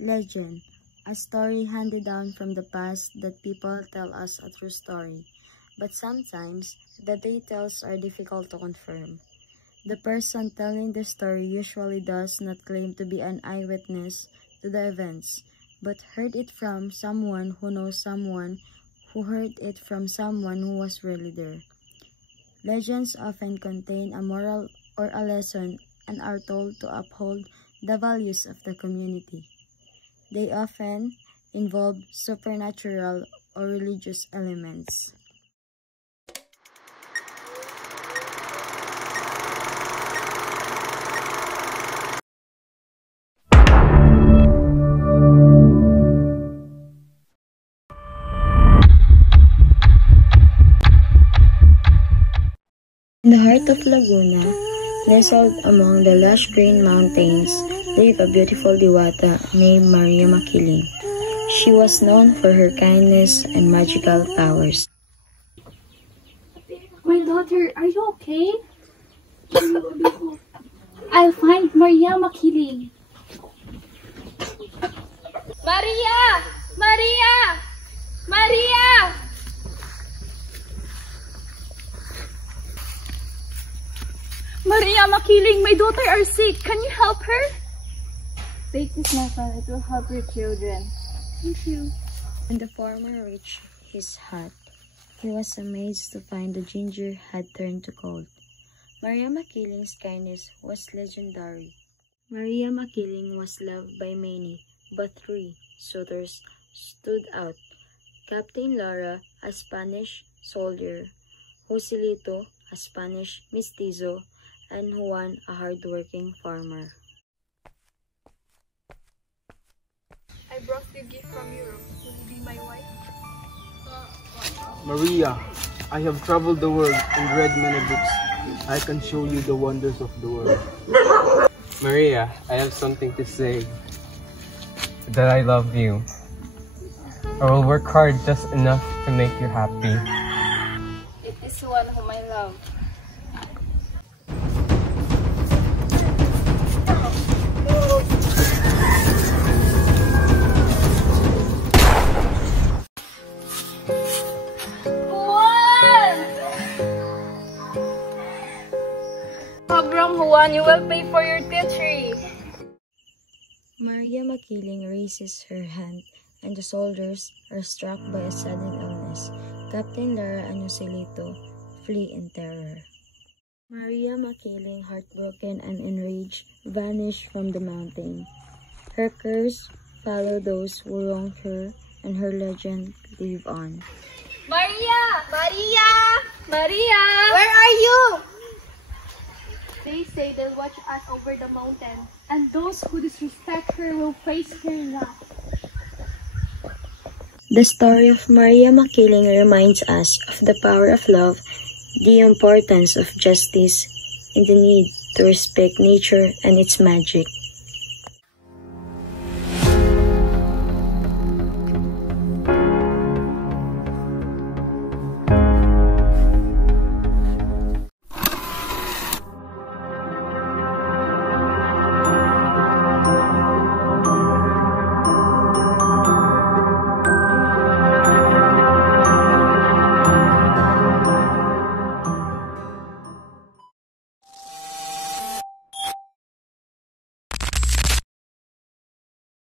Legend, a story handed down from the past that people tell us a true story, but sometimes the details are difficult to confirm. The person telling the story usually does not claim to be an eyewitness to the events, but heard it from someone who knows someone who heard it from someone who was really there. Legends often contain a moral or a lesson and are told to uphold the values of the community. They often involve supernatural or religious elements. In the heart of Laguna, nestled among the lush green mountains, lived a beautiful diwata named Maria Makiling. She was known for her kindness and magical powers. My daughter, are you okay? I'll find Maria Makiling. Maria! Maria! Maria! Maria Makiling, my daughter are sick. Can you help her? Take this, my son. It will help your children. Thank you. When the farmer reached his hut, he was amazed to find the ginger had turned to gold. Maria Makiling's kindness was legendary. Maria Makiling was loved by many, but three suitors stood out. Captain Lara, a Spanish soldier, Joselito, a Spanish mestizo, and Juan, a hard-working farmer. I brought you a gift from Europe. Will you be my wife? Maria, I have traveled the world and read many books. I can show you the wonders of the world. Maria, I have something to say. That I love you. I will work hard just enough to make you happy. It is one whom I love. Juan, you will pay for your teachery. Maria Makiling raises her hand, and the soldiers are struck by a sudden illness. Captain Lara and Joselito flee in terror. Maria Makiling, heartbroken and enraged, vanished from the mountain. Her curse followed those who wronged her, and her legend live on. Maria! Maria! Maria! Where are you? They say they'll watch us over the mountain, and those who disrespect her will face her wrath. The story of Maria Makiling reminds us of the power of love, the importance of justice, and the need to respect nature and its magic.